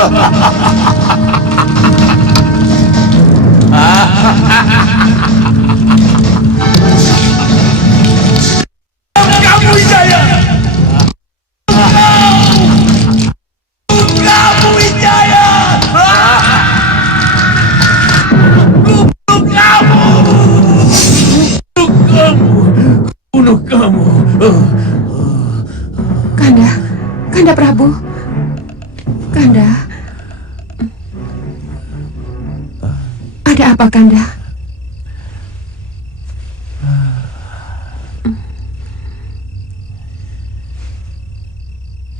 Kamu Wijaya! Kamu Wijaya! Bunuh kamu! Bunuh kamu! Kanda Prabu. Kanda. Ada apa, Kanda?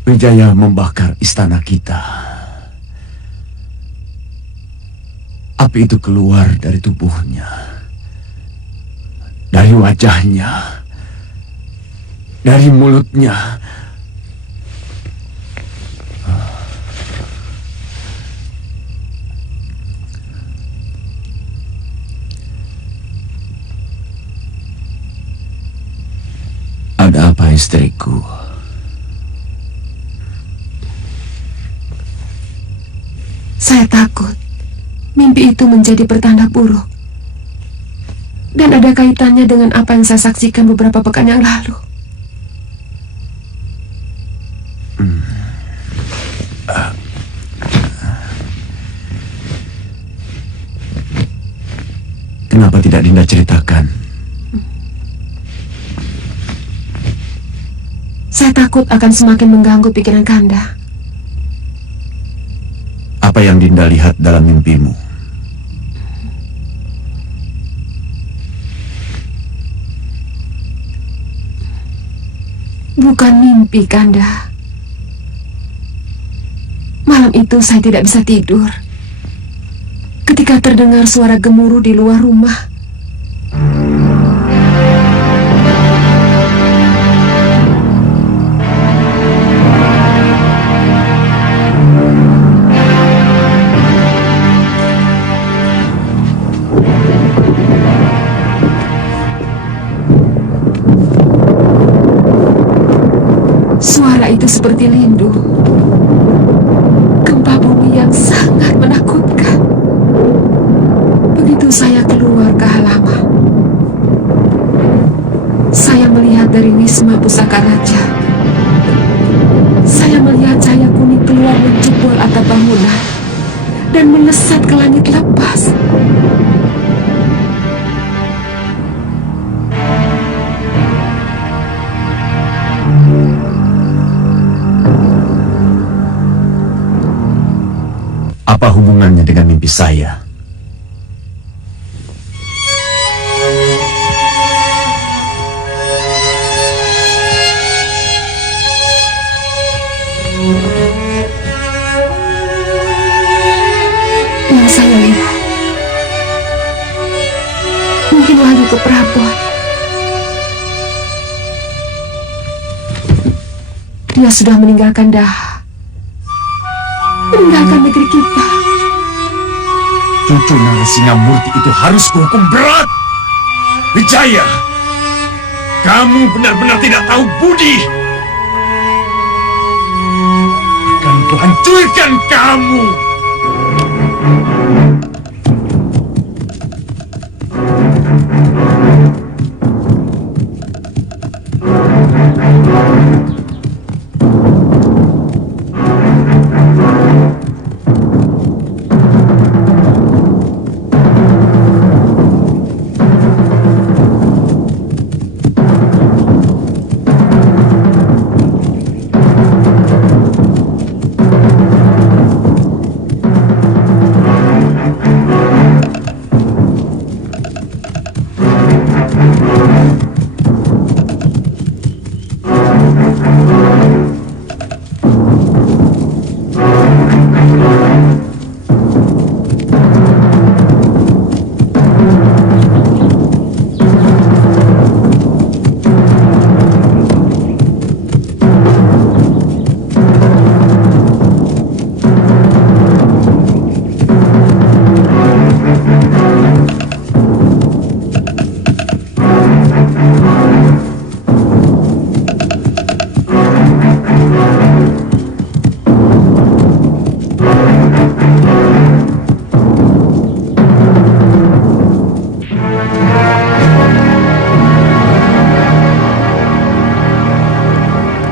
Wijaya membakar istana kita. Api itu keluar dari tubuhnya, dari wajahnya, dari mulutnya. Ada apa, istriku? Saya takut mimpi itu menjadi pertanda buruk. Dan ada kaitannya dengan apa yang saya saksikan beberapa pekan yang lalu. Kenapa tidak Dinda ceritakan? Saya takut akan semakin mengganggu pikiran Kanda. Apa yang Dinda lihat dalam mimpimu? Bukan mimpi, Kanda. Malam itu saya tidak bisa tidur ketika terdengar suara gemuruh di luar rumah. Suara itu seperti lindu, gempa bumi yang sangat menakutkan. Begitu saya keluar ke halaman, saya melihat dari Wisma Pusaka Raja. Saya melihat cahaya kuning keluar menjebol atap bangunan dan melesat ke langit lepas. Apa hubungannya dengan mimpi saya? Yang saya lihat mungkin Wahyu Keprabon. Dia sudah meninggalkan Daha, meninggalkan negeri kita. Cucu Narasingamurti itu harus dihukum berat. Wijaya, kamu benar-benar tidak tahu budi. Akan kuhancurkan kamu.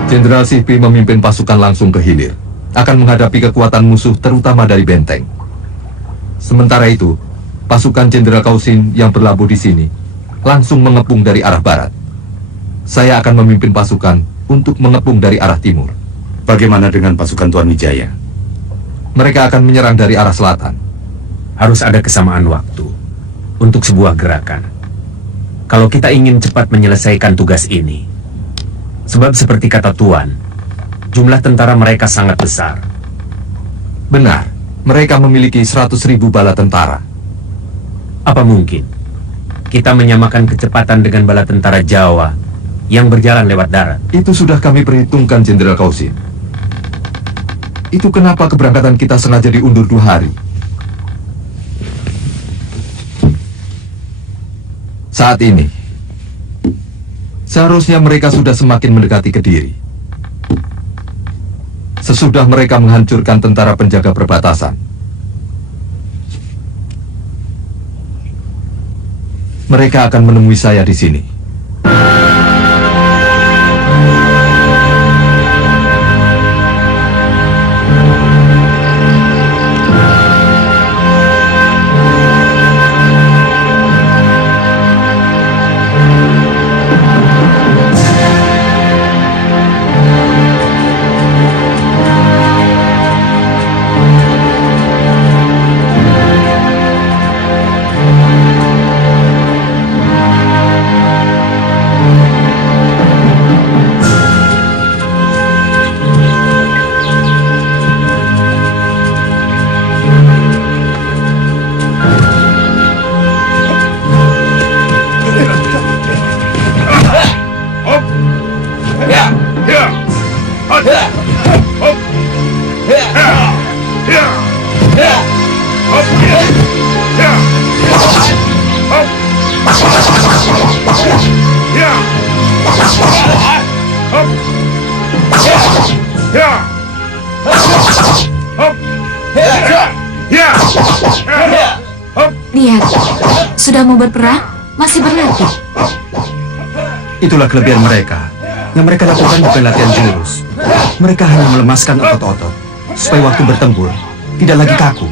Jenderal Sihpi memimpin pasukan langsung ke hilir, akan menghadapi kekuatan musuh terutama dari benteng. Sementara itu, pasukan Jenderal Kausin yang berlabuh di sini langsung mengepung dari arah barat. Saya akan memimpin pasukan untuk mengepung dari arah timur. Bagaimana dengan pasukan Tuan Wijaya? Mereka akan menyerang dari arah selatan. Harus ada kesamaan waktu untuk sebuah gerakan. Kalau kita ingin cepat menyelesaikan tugas ini. Sebab seperti kata Tuan, jumlah tentara mereka sangat besar. Benar, mereka memiliki 100.000 bala tentara. Apa mungkin kita menyamakan kecepatan dengan bala tentara Jawa yang berjalan lewat darat? Itu sudah kami perhitungkan, Jenderal Kausin. Itu kenapa keberangkatan kita sengaja diundur 2 hari. Saat ini, seharusnya mereka sudah semakin mendekati Kediri. Sesudah mereka menghancurkan tentara penjaga perbatasan, mereka akan menemui saya di sini. Lihat, sudah mau berperang, masih berlatih. Itulah kelebihan mereka. Yang mereka lakukan bukan latihan jurus. Mereka hanya melemaskan otot-otot, supaya waktu bertempur tidak lagi kaku.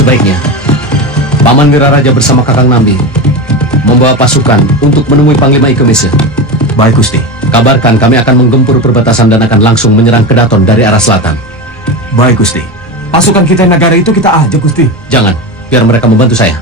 Sebaiknya, Paman Wiraraja bersama Kakang Nambi membawa pasukan untuk menemui Panglima Ikemise. Baik, Gusti. Kabarkan kami akan menggempur perbatasan dan akan langsung menyerang Kedaton dari arah selatan. Baik, Gusti. Pasukan kita yang negara itu kita aja, Gusti. Jangan, biar mereka membantu saya.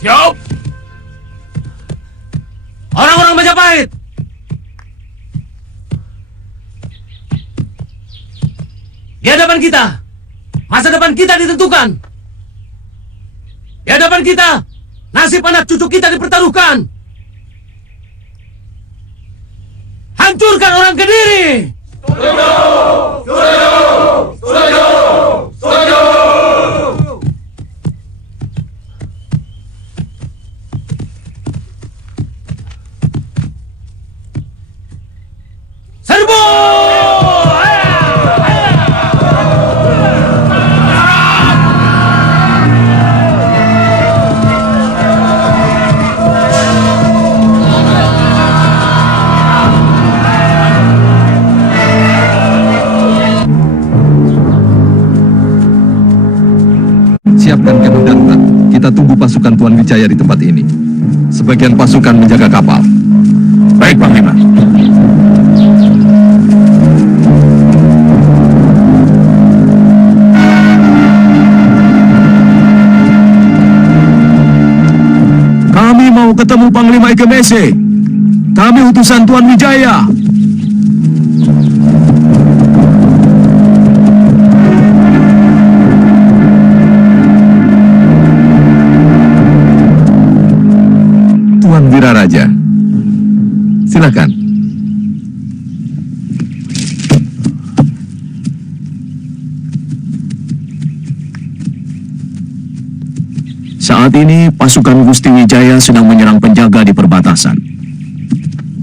Siap! Orang-orang Majapahit! Di hadapan kita, masa depan kita ditentukan. Di hadapan kita, nasib anak cucu kita dipertaruhkan. Hancurkan orang Kediri! Serbu! Siapkan kemah darurat. Kita tunggu pasukan Tuan Wijaya di tempat ini. Sebagian pasukan menjaga kapal. Baik, Panglima. ketemu Panglima Ikemese. Kami utusan Tuan Wijaya. Tuan Wiraraja, silakan. Saat ini pasukan Gusti Wijaya sedang menyerang penjaga di perbatasan.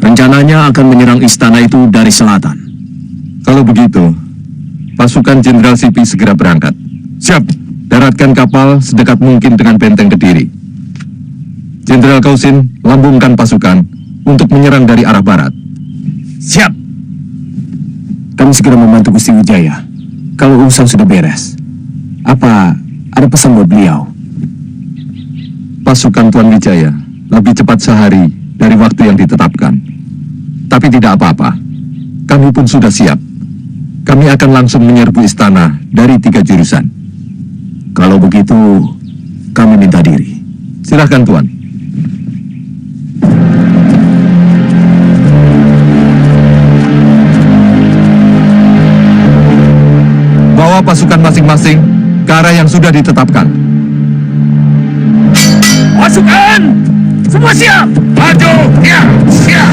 Rencananya akan menyerang istana itu dari selatan. Kalau begitu, pasukan Jenderal Sipi segera berangkat. Siap, daratkan kapal sedekat mungkin dengan benteng Kediri. Jenderal Kausin, lambungkan pasukan untuk menyerang dari arah barat. Siap. Kami segera membantu Gusti Wijaya. Kalau urusan sudah beres, apa ada pesan buat beliau? Pasukan Tuan Wijaya lebih cepat sehari dari waktu yang ditetapkan. Tapi tidak apa-apa, kami pun sudah siap. Kami akan langsung menyerbu istana dari 3 jurusan. Kalau begitu, kami minta diri. Silahkan Tuan. Bawa pasukan masing-masing ke arah yang sudah ditetapkan. Pasukan! Semua siap! Maju! Ya! Siap!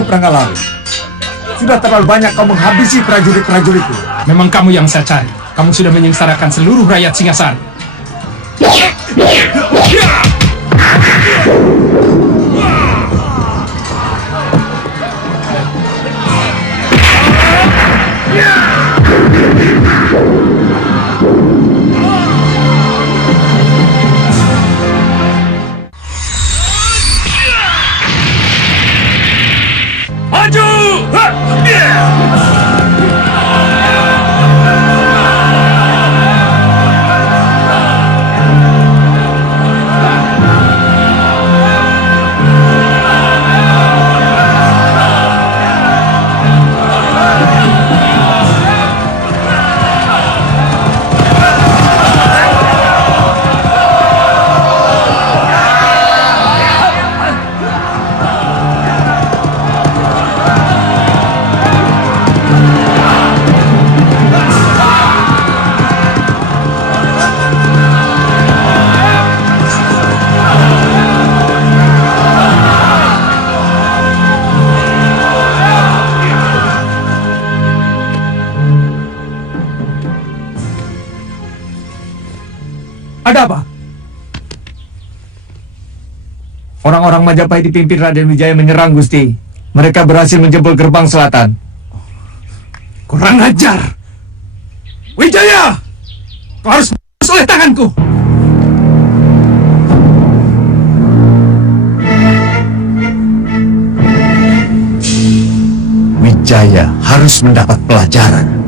cukup, Ranggalawe. Sudah terlalu banyak kau menghabisi prajurit-prajuritku. Memang kamu yang saya cari. Kamu sudah menyengsarakan seluruh rakyat Singasari. Ada apa? Orang-orang Majapahit dipimpin Raden Wijaya menyerang, Gusti. Mereka berhasil menjebol gerbang selatan. Kurang ajar! Wijaya! Kau harus masuk oleh tanganku! Wijaya harus mendapat pelajaran.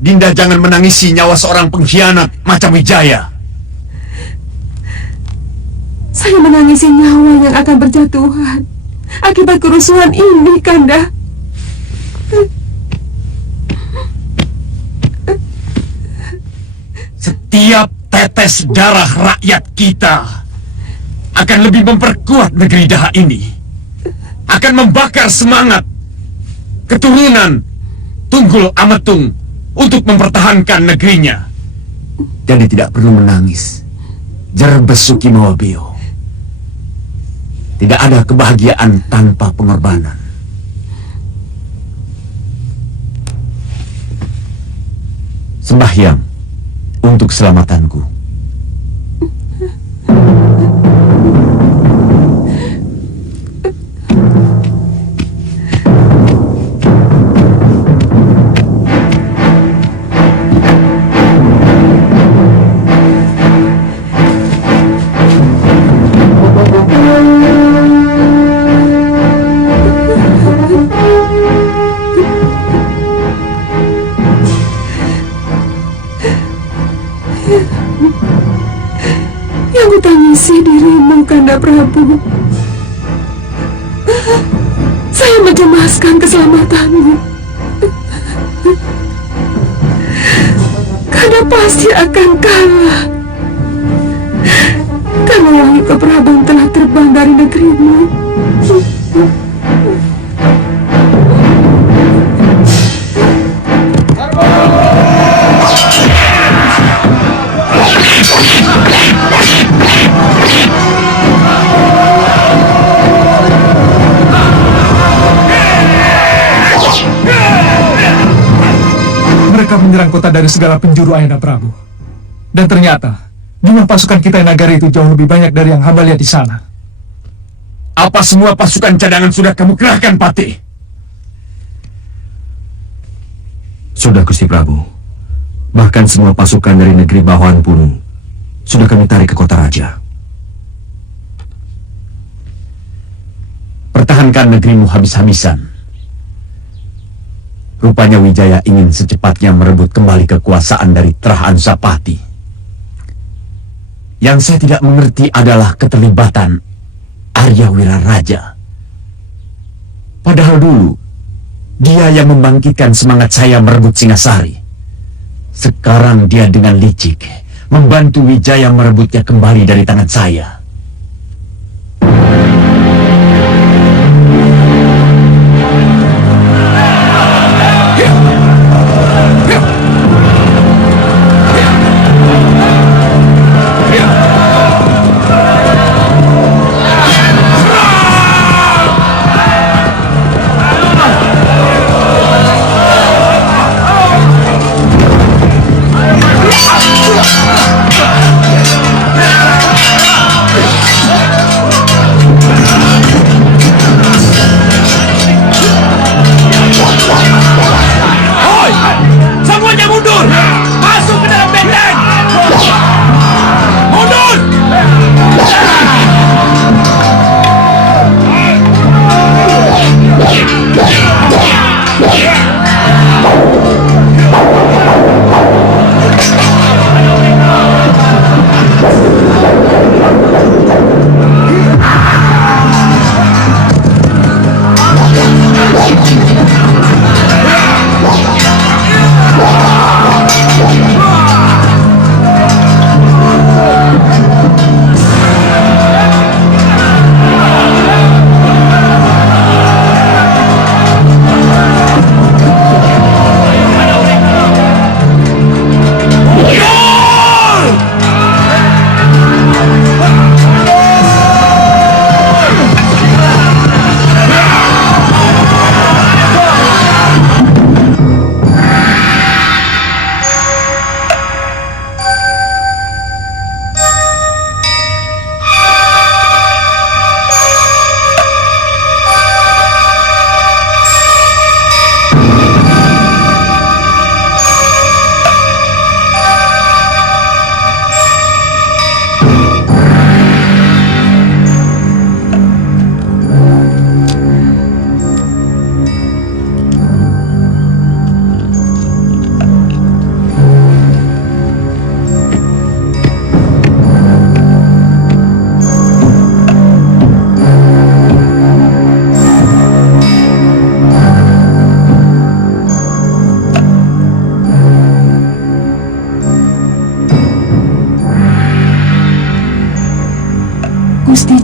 Dinda jangan menangisi nyawa seorang pengkhianat macam Wijaya. Saya menangisi nyawa yang akan berjatuhan akibat kerusuhan ini, Kanda. Setiap tetes darah rakyat kita akan lebih memperkuat negeri Daha ini. Akan membakar semangat keturunan Tunggul Ametung untuk mempertahankan negerinya. Jadi tidak perlu menangis. Jerbesuki Mawabio. Tidak ada kebahagiaan tanpa pengorbanan. Sembahyang untuk keselamatanku. Yang kutangisi dirimu, Kanda Prabu. Saya mencemaskan keselamatanmu. Kanda pasti akan kalah. Karena Wahyu Keprabun telah terbang dari negerimu. Mereka menyerang kota dari segala penjuru, Ayahanda Prabu. Dan ternyata jumlah pasukan kita yang nagari itu jauh lebih banyak dari yang hamba lihat di sana. Apa semua pasukan cadangan sudah kamu kerahkan, Patih? Sudah, Gusti Prabu. Bahkan semua pasukan dari negeri Bahuan Punu sudah kami tarik ke kota raja. Pertahankan negerimu habis-habisan. Rupanya Wijaya ingin secepatnya merebut kembali kekuasaan dari Trahan Sapati. Yang saya tidak mengerti adalah keterlibatan Arya Wiraraja. Padahal dulu, dia yang membangkitkan semangat saya merebut Singasari. Sekarang dia dengan licik membantu Wijaya merebutnya kembali dari tangan saya.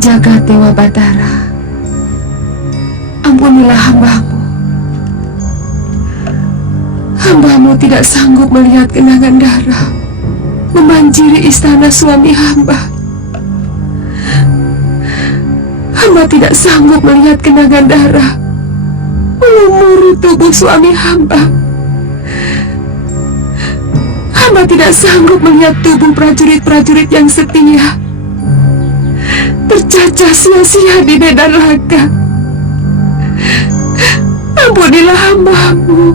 jagat Dewa Batara, ampunilah hambamu. Hambamu tidak sanggup melihat genangan darah membanjiri istana suami hamba. Hamba tidak sanggup melihat genangan darah melumuri tubuh suami hamba. Hamba tidak sanggup melihat tubuh prajurit-prajurit yang setia tercacah sia-sia di medan laga. Ampunilah hambamu.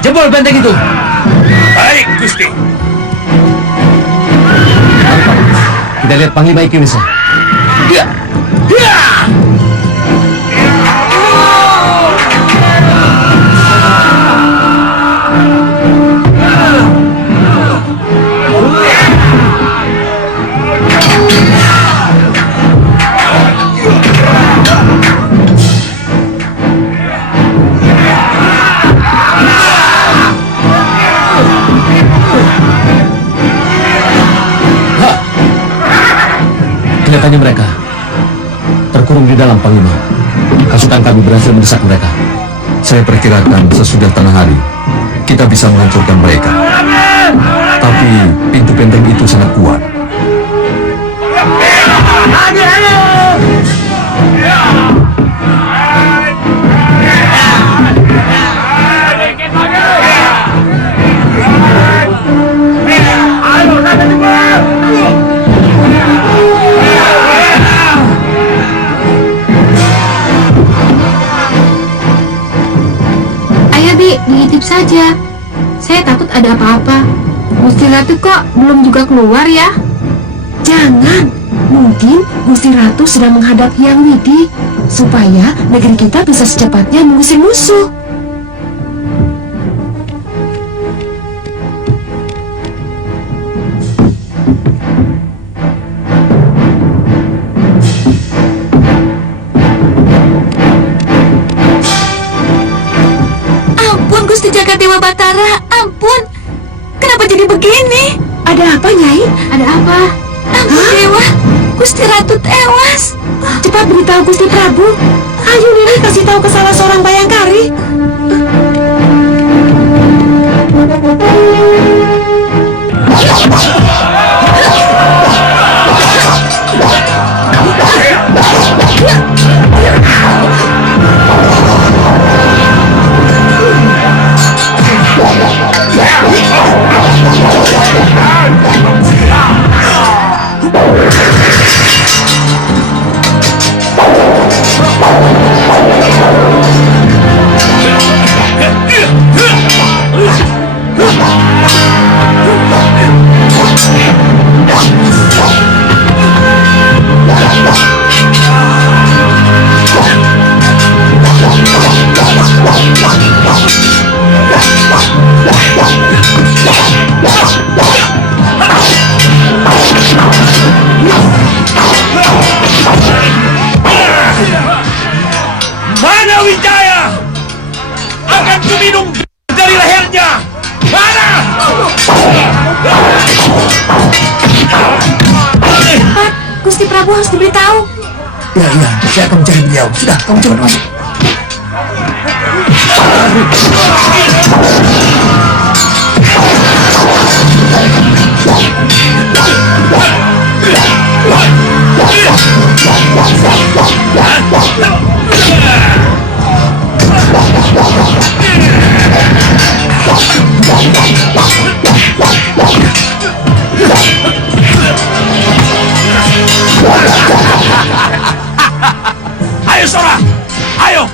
Jebol benteng itu. Baik, Gusti. Kita lihat Panglima Ikiwisa. Ya. Ya. Kelihatannya mereka terkurung di dalam, Panglima. Pasukan kami berhasil mendesak mereka. Saya perkirakan sesudah tengah hari kita bisa menghancurkan mereka. Tapi pintu benteng itu sangat kuat. Diintip saja. Saya takut ada apa-apa. Gusti Ratu kok belum juga keluar ya? Jangan. Mungkin Gusti Ratu sedang menghadap Hyang Widi supaya negeri kita bisa secepatnya mengusir musuh. Dewa Batara, ampun. Kenapa jadi begini? Ada apa, Nyai? Ada apa? Ampun, Dewa. Gusti Ratu tewas. Cepat beritahu Gusti Prabu. Ayo Nini kasih tahu ke salah seorang bayangkari. Mana Wijaya? Akan kuminum dari lehernya. Mana? Cepat, Gusti Prabu harus diberitahu. Ya, saya akan mencari beliau. Sudah, kamu cepat masuk. Ayo Sora, ayo.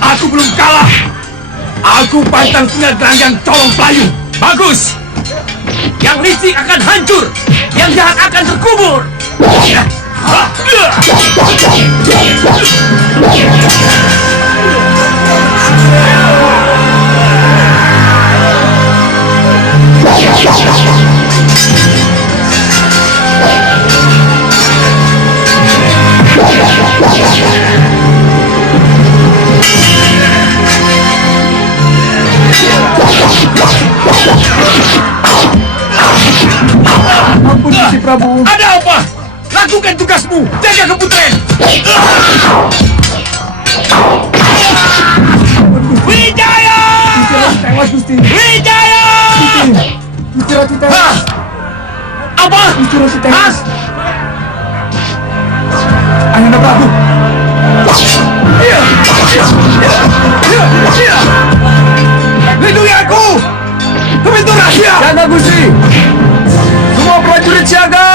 Aku belum kalah. Aku Aku pantang tinggal gelanggang colong pelayu. Bagus. Yang licik akan hancur, yang jahat akan terkubur. Ampun Gusti Prabu. Ada apa? Lakukan tugasmu, jaga keputren. Wijaya! Tewas Gusti. Wijaya! Gusti Ratu tewas. Apa? Gusti Ratu tewas. Ayahanda Prabu. Lindungi aku! Pintu rahasia! Siaga Gusti. Semua prajurit siaga.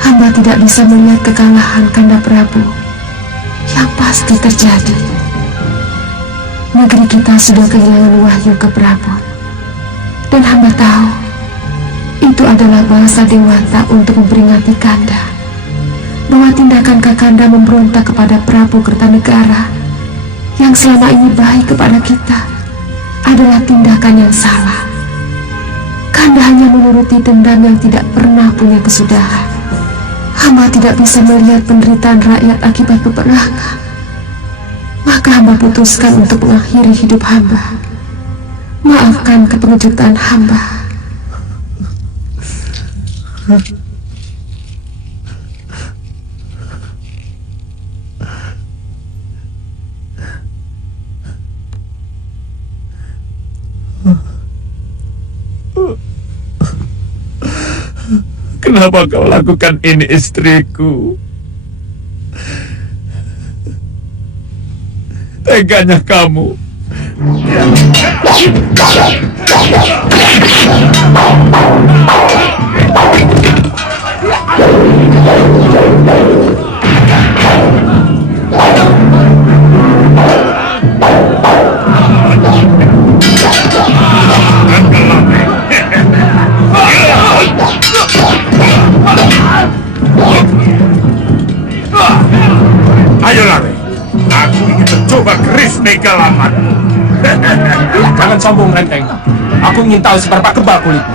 Hamba tidak bisa melihat kekalahan Kanda Prabu yang pasti terjadi. Negeri kita sudah kehilangan wahyu ke Prabu, dan hamba tahu itu adalah bahasa Dewata untuk memperingati Kanda bahwa tindakan Kakanda memberontak kepada Prabu Kertanegara yang selama ini baik kepada kita adalah tindakan yang salah. Kanda hanya menuruti dendam yang tidak pernah punya kesudahan. Hamba tidak bisa melihat penderitaan rakyat akibat peperangan. Maka hamba putuskan untuk mengakhiri hidup hamba. Maafkan kepengejutan hamba. Kenapa kau lakukan ini, istriku? Teganya kamu. Ayolah, aku ingin mencoba keris megalaman. Jangan sombong, Renteng. Aku ingin tahu seberapa kebal kulitmu.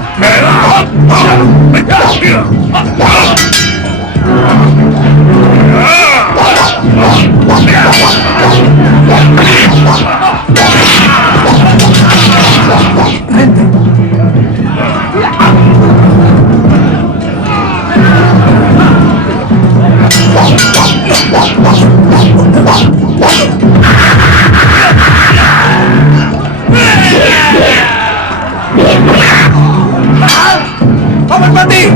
Paman Pati!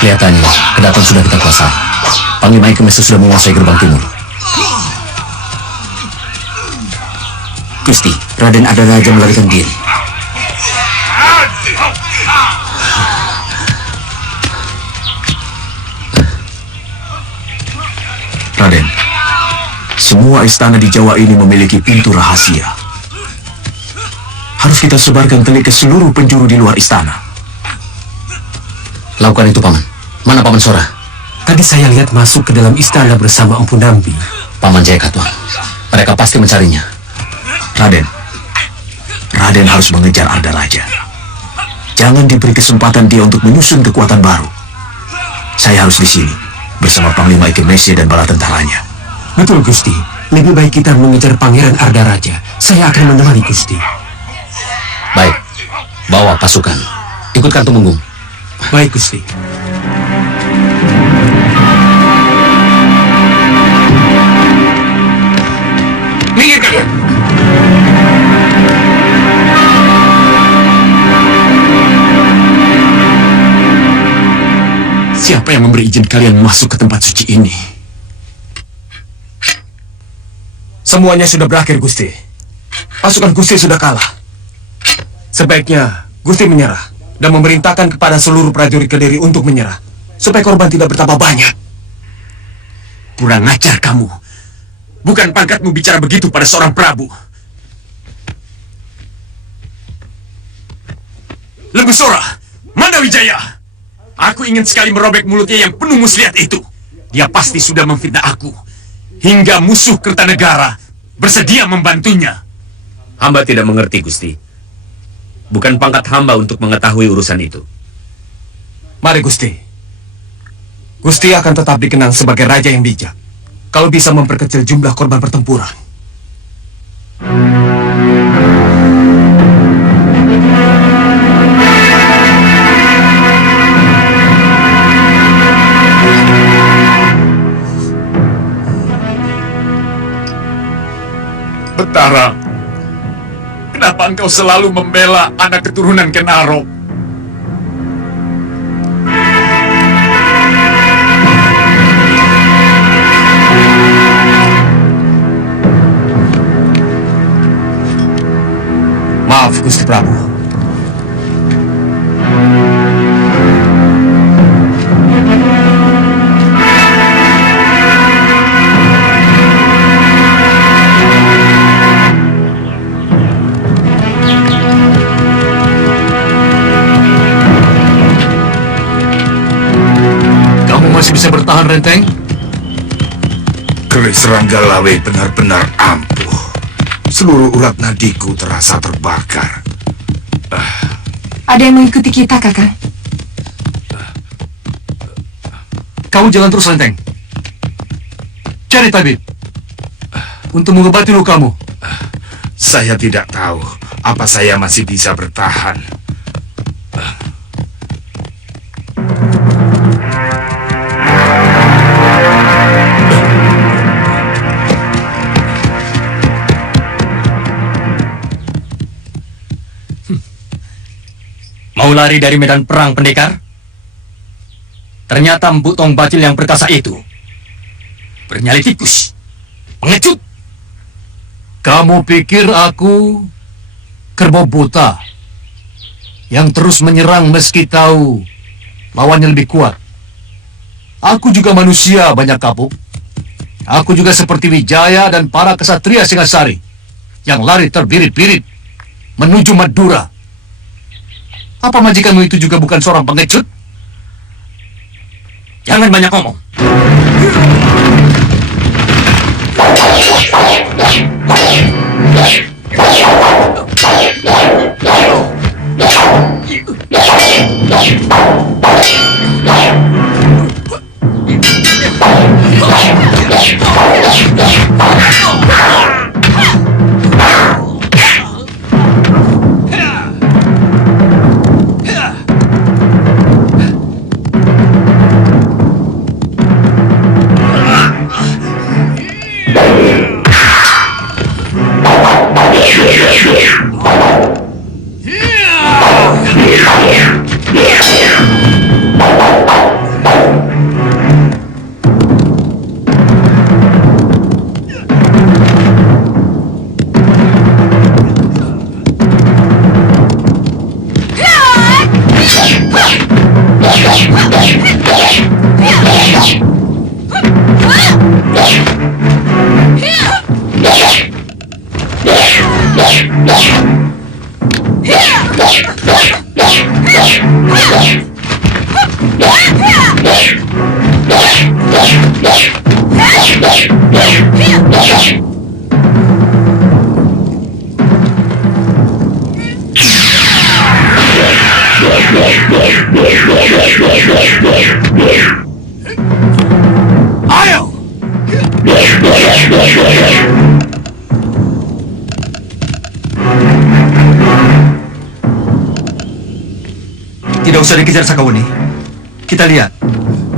Kelihatannya, kedaton sudah kita kuasai. Panglima Ikemesa sudah menguasai gerbang timur. Gusti, Raden Ardaraja melarikan diri. Raden, semua istana di Jawa ini memiliki pintu rahasia. Harus kita sebarkan telik ke seluruh penjuru di luar istana. Lakukan itu, Paman. Mana Paman Sora? Tadi saya lihat masuk ke dalam istana bersama Empu Nambi. Paman Jaya Katuang. Mereka pasti mencarinya. Raden harus mengejar Ardaraja. Jangan diberi kesempatan dia untuk menyusun kekuatan baru. Saya harus di sini bersama Panglima Ikemesa dan bala tentaranya. Betul, Gusti. Lebih baik kita mengejar Pangeran Ardaraja. Saya akan menemani Gusti. Baik, bawa pasukan. Ikutkan Tumenggung. Baik, Gusti. Minggir kalian! Siapa yang memberi izin kalian masuk ke tempat suci ini? Semuanya sudah berakhir, Gusti. Pasukan Gusti sudah kalah. Sebaiknya Gusti menyerah dan memerintahkan kepada seluruh prajurit Kediri untuk menyerah, supaya korban tidak bertambah banyak. Kurang ajar kamu. Bukan pangkatmu bicara begitu pada seorang Prabu. Lembu Sora, mana Wijaya? Aku ingin sekali merobek mulutnya yang penuh muslihat itu. Dia pasti sudah memfitnah aku. Hingga musuh Kertanegara bersedia membantunya. Hamba tidak mengerti, Gusti. Bukan pangkat hamba untuk mengetahui urusan itu. Mari, Gusti. Gusti akan tetap dikenang sebagai raja yang bijak kalau bisa memperkecil jumlah korban pertempuran. Betara, kenapa engkau selalu membela anak keturunan Kenaro? Maaf, Gusti Prabu. Masih bisa bertahan, Renteng? Keris Ranggalawe benar-benar ampuh. Seluruh urat nadiku terasa terbakar. Ada yang mengikuti kita, Kakang. Kamu jalan terus, Renteng. Cari tabib untuk mengobati lukamu. Saya tidak tahu apa saya masih bisa bertahan. Mau lari dari medan perang, pendekar? Ternyata Empu Tong Bacil yang perkasa itu bernyali tikus. Pengecut! Kamu pikir aku kerbau buta yang terus menyerang meski tahu lawannya lebih kuat? Aku juga manusia banyak kapuk. Aku juga seperti Wijaya dan para kesatria Singasari yang lari terbirit-birit menuju Madura. Apa majikanmu itu juga bukan seorang pengecut? Jangan banyak ngomong. Tidak usah dikejar Sakawuni. Kita lihat.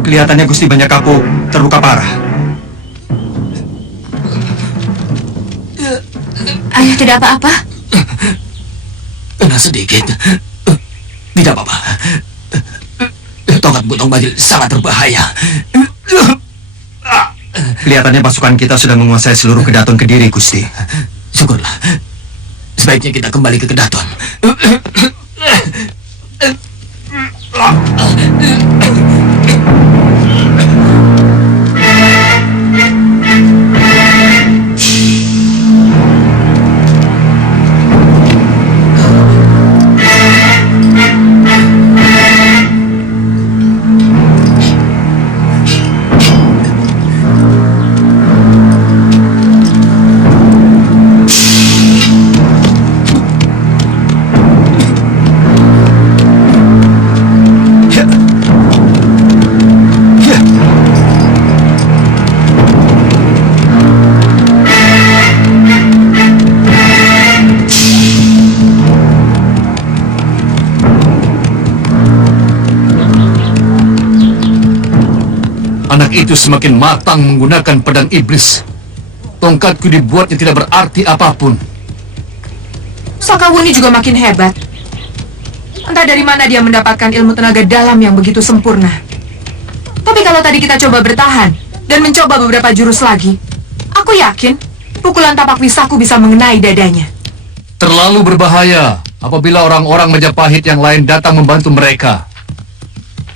Kelihatannya Gusti Banyak Kapuk terluka parah. Ayah tidak apa-apa? Kena sedikit. Tidak apa-apa. Tongkat Butong Bajil sangat berbahaya. Kelihatannya pasukan kita sudah menguasai seluruh Kedaton Kediri, Gusti. Syukurlah. Sebaiknya kita kembali ke Kedaton. Itu semakin matang menggunakan pedang iblis. Tongkatku dibuatnya tidak berarti apapun. Sakawuni juga makin hebat. Entah dari mana dia mendapatkan ilmu tenaga dalam yang begitu sempurna. Tapi kalau tadi kita coba bertahan dan mencoba beberapa jurus lagi, aku yakin pukulan tapak pisahku bisa mengenai dadanya. Terlalu berbahaya apabila orang-orang Majapahit yang lain datang membantu mereka.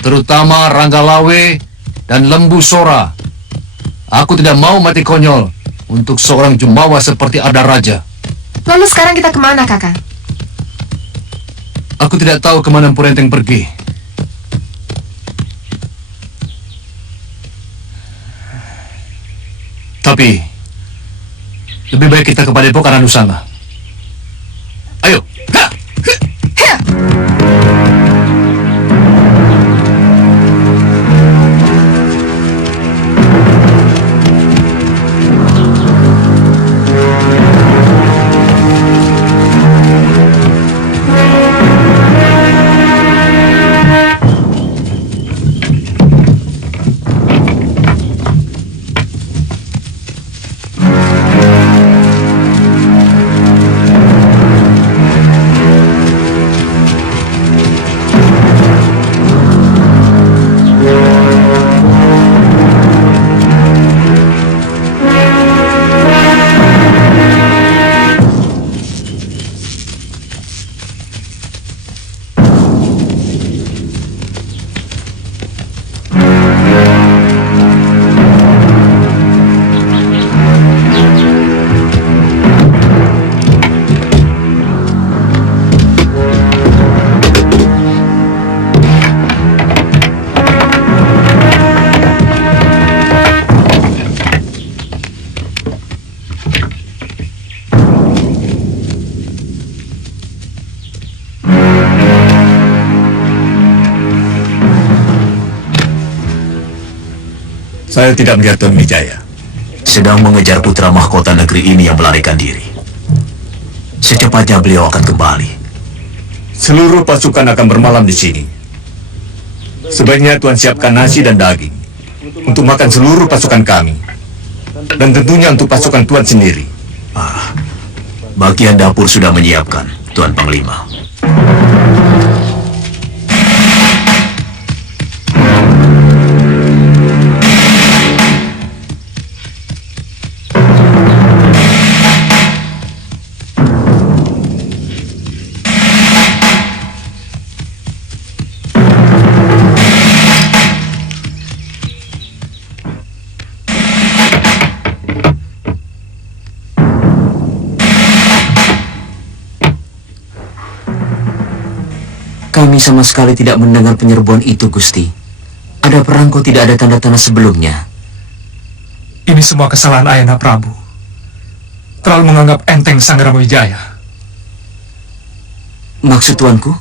Terutama Ranggalawe dan Lembu Sora. Aku tidak mau mati konyol untuk seorang jumawa seperti Arda Raja. Lalu sekarang kita kemana, Kakang? Aku tidak tahu kemana Empu Renteng pergi. Tapi lebih baik kita ke Padepokan Anusanga. Ayo. Ha! Saya tidak melihat Tuan Wijaya. Sedang mengejar putra mahkota negeri ini yang melarikan diri. Secepatnya beliau akan kembali. Seluruh pasukan akan bermalam di sini. Sebaiknya Tuan siapkan nasi dan daging untuk makan seluruh pasukan kami. Dan tentunya untuk pasukan Tuan sendiri. Bagian dapur sudah menyiapkan, Tuan Panglima. Kami sama sekali tidak mendengar penyerbuan itu, Gusti. Ada perangko tidak ada tanda-tanda sebelumnya. Ini semua kesalahan Ayahanda Prabu. Terlalu menganggap enteng Sang Ramawijaya. Maksud tuanku?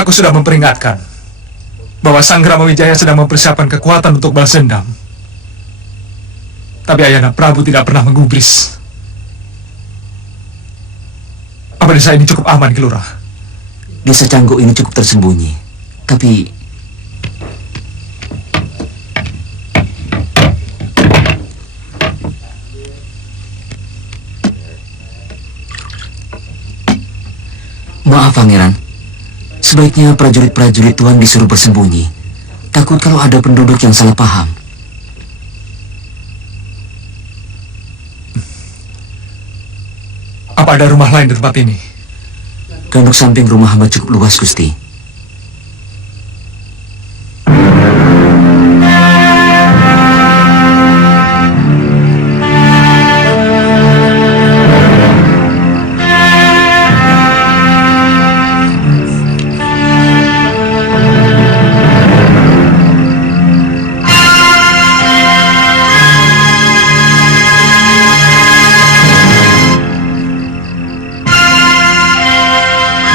Aku sudah memperingatkan bahwa Sang Ramawijaya sedang mempersiapkan kekuatan untuk balas dendam. Tapi Ayahanda Prabu tidak pernah menggubris. Apa desa ini cukup aman, Ki Lurah? Desa Canggu ini cukup tersembunyi. Tapi maaf, Pangeran. Sebaiknya prajurit-prajurit Tuan disuruh bersembunyi. Takut kalau ada penduduk yang salah paham. Apa ada rumah lain di tempat ini? Gandok samping rumah hamba cukup luas, Gusti.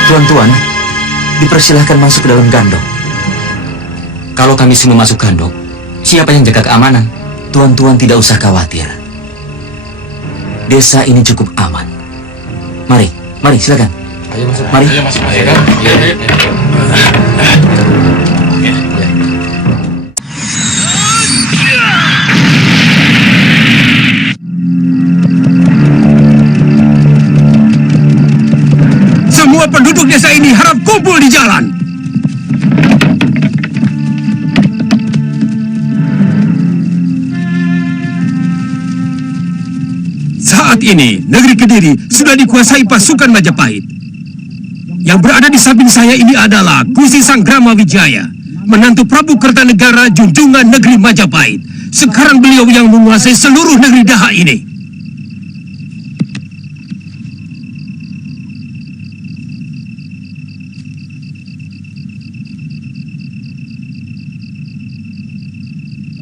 Tuan-tuan, dipersilahkan masuk ke dalam gandok. Kalau kami semua masuk gandok, siapa yang jaga keamanan? Tuan-tuan tidak usah khawatir. Desa ini cukup aman. Mari, silakan. Ayo masuk. Mari. Ayo masuk. Ayo kan? Iya. Semua penduduk desa ini harap kumpul di jalan. Saat ini, negeri Kediri sudah dikuasai pasukan Majapahit. Yang berada di samping saya ini adalah Gusti Sanggrama Wijaya, menantu Prabu Kertanegara junjungan negeri Majapahit. Sekarang beliau yang menguasai seluruh negeri Daha ini.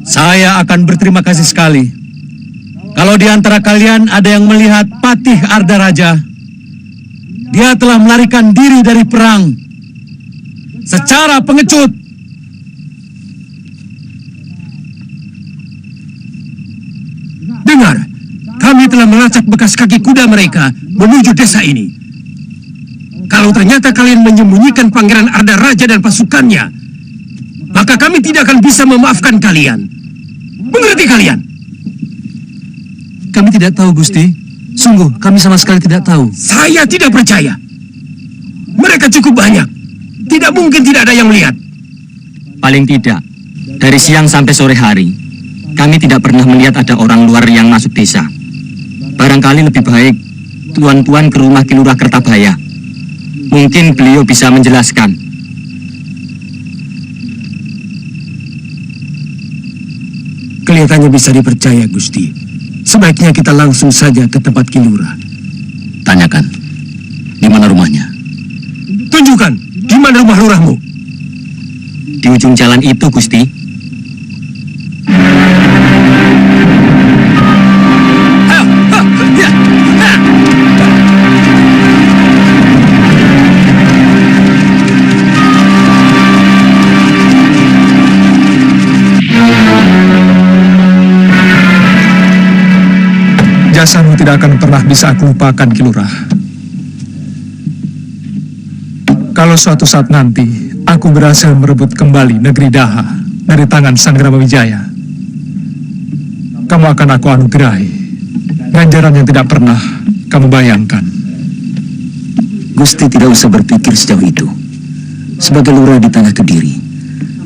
Saya akan berterima kasih sekali kalau di antara kalian ada yang melihat Patih Ardaraja. Dia telah melarikan diri dari perang secara pengecut. Dengar, kami telah melacak bekas kaki kuda mereka menuju desa ini. Kalau ternyata kalian menyembunyikan Pangeran Ardaraja dan pasukannya, maka kami tidak akan bisa memaafkan kalian. Mengerti kalian? Kami tidak tahu, Gusti. Sungguh, kami sama sekali tidak tahu. Saya tidak percaya. Mereka cukup banyak. Tidak mungkin tidak ada yang melihat. Paling tidak, dari siang sampai sore hari, kami tidak pernah melihat ada orang luar yang masuk desa. Barangkali lebih baik tuan-tuan ke rumah Ki Lurah Kertabaya. Mungkin beliau bisa menjelaskan. Kelihatannya bisa dipercaya, Gusti. Sebaiknya kita langsung saja ke tempat Ki Lurah. Tanyakan, di mana rumahnya? Tunjukkan, di mana rumah lurahmu? Di ujung jalan itu, Gusti. Jasamu tidak akan pernah bisa aku lupakan, Ki Lurah. Kalau suatu saat nanti aku berhasil merebut kembali negeri Daha dari tangan Sanggrama Wijaya, kamu akan aku anugerahi ganjaran yang tidak pernah kamu bayangkan. Gusti tidak usah berpikir sejauh itu. Sebagai lurah di tanah Kediri,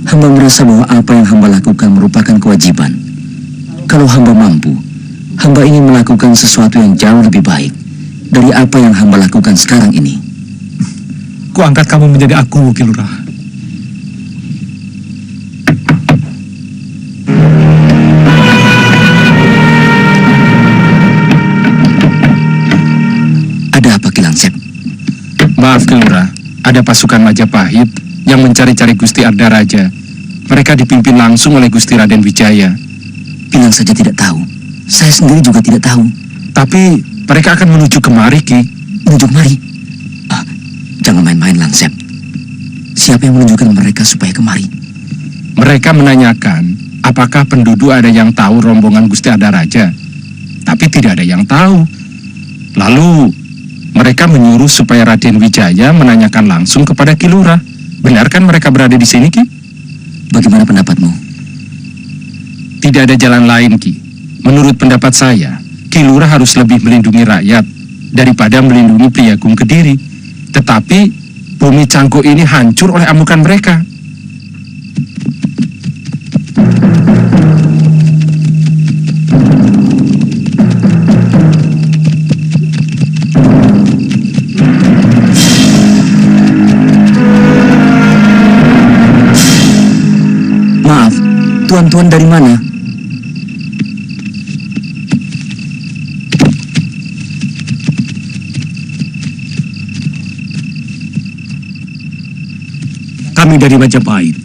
hamba merasa bahwa apa yang hamba lakukan merupakan kewajiban. Kalau hamba mampu, hamba ingin melakukan sesuatu yang jauh lebih baik dari apa yang hamba lakukan sekarang ini. Kuangkat kamu menjadi aku, Ki Lurah. Ada apa, Ki Langsep? Maaf, Ki Lurah. Ada pasukan Majapahit yang mencari-cari Gusti Ardaraja. Mereka dipimpin langsung oleh Gusti Raden Wijaya. Bilang saja tidak tahu. Saya sendiri juga tidak tahu. Tapi mereka akan menuju kemari, Ki. Menuju kemari? Jangan main-main, Langsep. Siapa yang menunjukkan mereka supaya kemari? Mereka menanyakan apakah penduduk ada yang tahu rombongan Gusti Ardaraja. Tapi tidak ada yang tahu. Lalu Mereka menyuruh supaya Raden Wijaya menanyakan langsung kepada Ki Lurah. Benarkan mereka berada di sini, Ki? Bagaimana pendapatmu? Tidak ada jalan lain, Ki. Menurut pendapat saya, Ki Lurah harus lebih melindungi rakyat daripada melindungi Priagung Kediri. Tetapi bumi Cangko ini hancur oleh amukan mereka. Maaf, tuan-tuan dari mana? Kami dari Majapahit.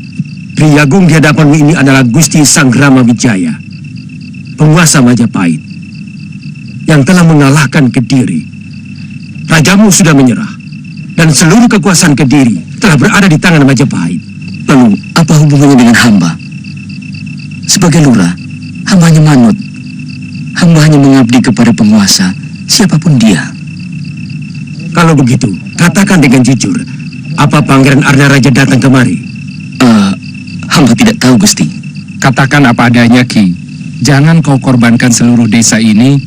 Priagung di hadapanmu ini adalah Gusti Sanggrama Wijaya, penguasa Majapahit, yang telah mengalahkan Kediri. Rajamu sudah menyerah, dan seluruh kekuasaan Kediri telah berada di tangan Majapahit. Lalu, apa hubungannya dengan hamba? Sebagai lurah, hamba hanya manut. Hamba hanya mengabdi kepada penguasa, siapapun dia. Kalau begitu, katakan dengan jujur, apa Pangeran Ardaraja datang kemari? Hamba tidak tahu, Gusti. Katakan apa adanya, Ki. Jangan kau korbankan seluruh desa ini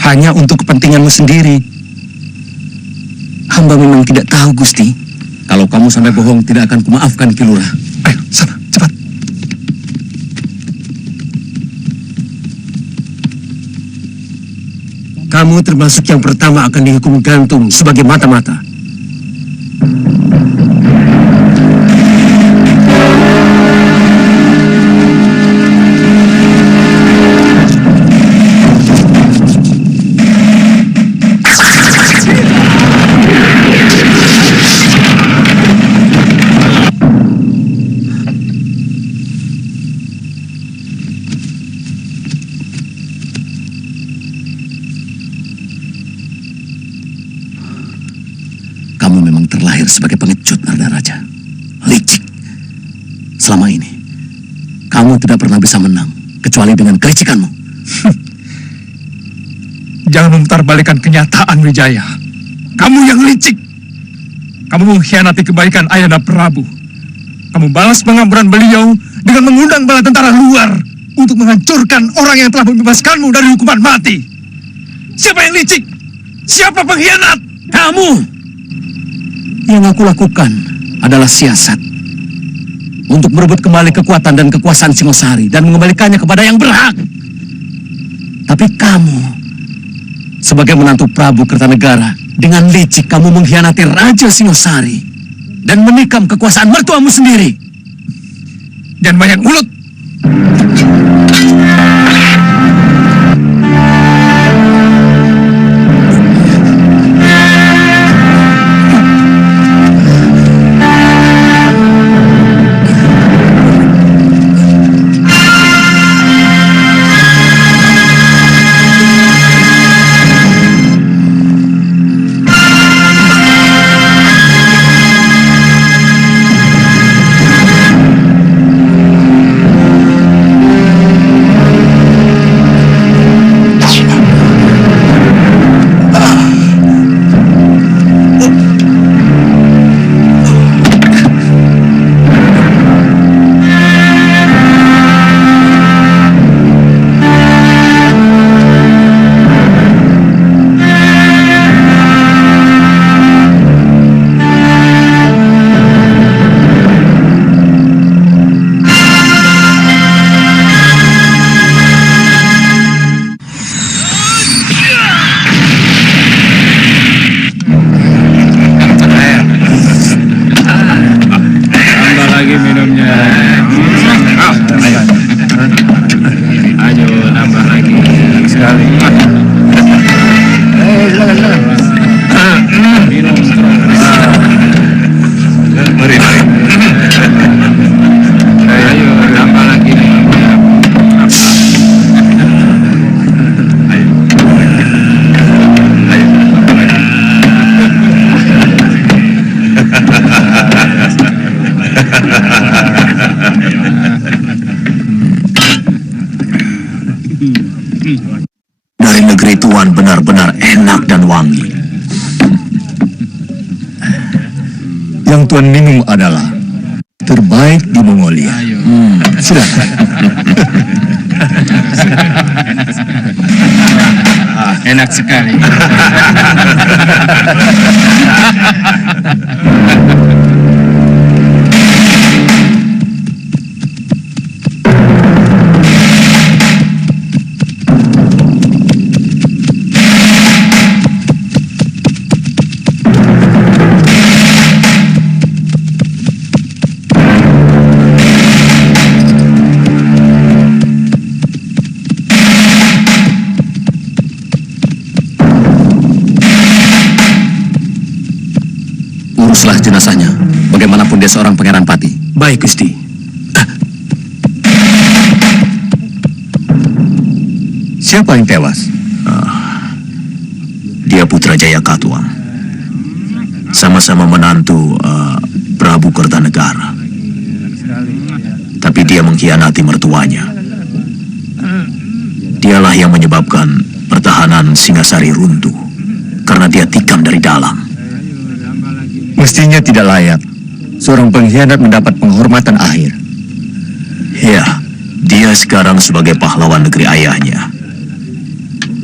hanya untuk kepentinganmu sendiri. Hamba memang tidak tahu, Gusti. Kalau kamu sampai bohong, tidak akan kumaafkan, Ki Lurah. Ayo, sana, cepat. Kamu termasuk yang pertama akan dihukum gantung sebagai mata-mata. Kamu memang terlahir sebagai pengecut, Ardaraja. Licik. Selama ini, kamu tidak pernah bisa menang, kecuali dengan kelicikanmu. Jangan memutarbalikkan kenyataan, Wijaya. Kamu yang licik. Kamu mengkhianati kebaikan Ayahanda Prabu. Kamu balas pengampunan beliau dengan mengundang bala tentara luar untuk menghancurkan orang yang telah membebaskanmu dari hukuman mati. Siapa yang licik? Siapa pengkhianat? Kamu! Yang aku lakukan adalah siasat untuk merebut kembali kekuatan dan kekuasaan Singosari dan mengembalikannya kepada yang berhak. Tapi kamu, sebagai menantu Prabu Kertanegara, dengan licik kamu mengkhianati Raja Singosari dan menikam kekuasaan mertuamu sendiri. Jangan banyak mulut. Dari negeri Tuan benar-benar enak dan wangi. yang Tuan minum adalah terbaik di Mongolia. Silakan. Enak sekali. Uruslah jenazahnya, bagaimanapun dia seorang pangeran pati. Baik, Gusti. Siapa yang tewas? Dia putra Jayakatwang. Sama-sama menantu Prabu Kertanegara. Tapi dia mengkhianati mertuanya. Dialah yang menyebabkan pertahanan Singasari runtuh. Karena dia tikam dari dalam. Mestinya tidak layak seorang pengkhianat mendapat penghormatan akhir. Ya, dia sekarang sebagai pahlawan negeri ayahnya.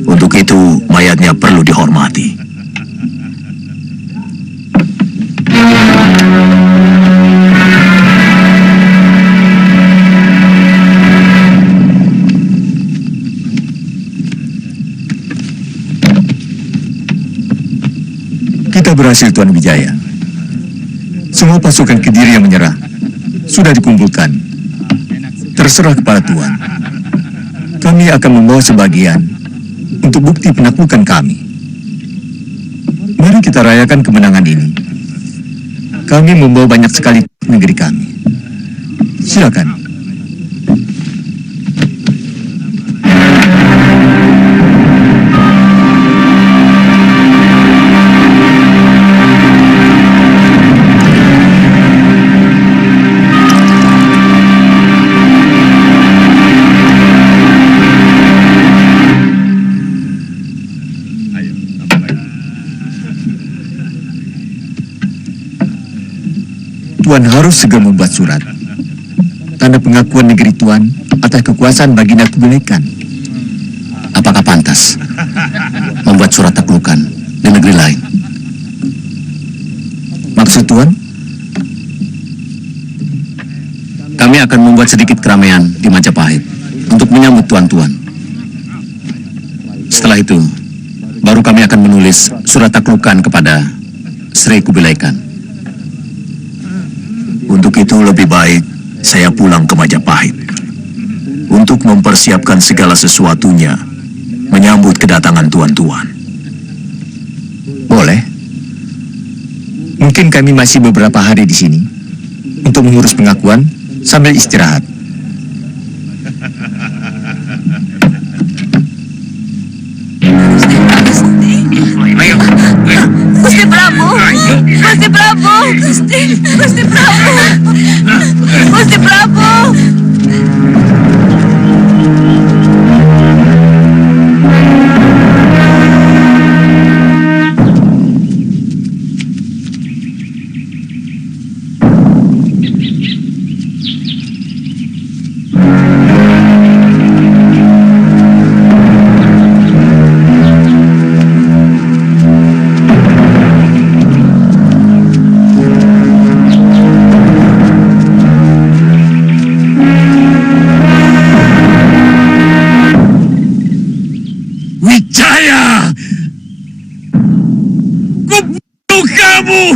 Untuk itu, mayatnya perlu dihormati. Kita berhasil, Tuan Wijaya. Semua pasukan Kediri yang menyerah sudah dikumpulkan. Terserah kepada Tuan. Kami akan membawa sebagian untuk bukti penaklukan kami. Mari kita rayakan kemenangan ini. Kami membawa banyak sekali negeri kami. Silakan. Tuan harus segera membuat surat tanda pengakuan negeri Tuan atas kekuasaan Baginda Kubilaikan. Apakah pantas membuat surat taklukan di negeri lain? Maksud Tuan? Kami akan membuat sedikit keramaian di Majapahit untuk menyambut tuan-tuan. Setelah itu, baru kami akan menulis surat taklukan kepada Sri Kubilaikan. Untuk itu lebih baik saya pulang ke Majapahit untuk mempersiapkan segala sesuatunya menyambut kedatangan tuan-tuan. Boleh. Mungkin kami masih beberapa hari di sini untuk mengurus pengakuan sambil istirahat. Gusti Prabu, Gusti Prabu, Gusti Prabu, Gusti Prabu. Kamu!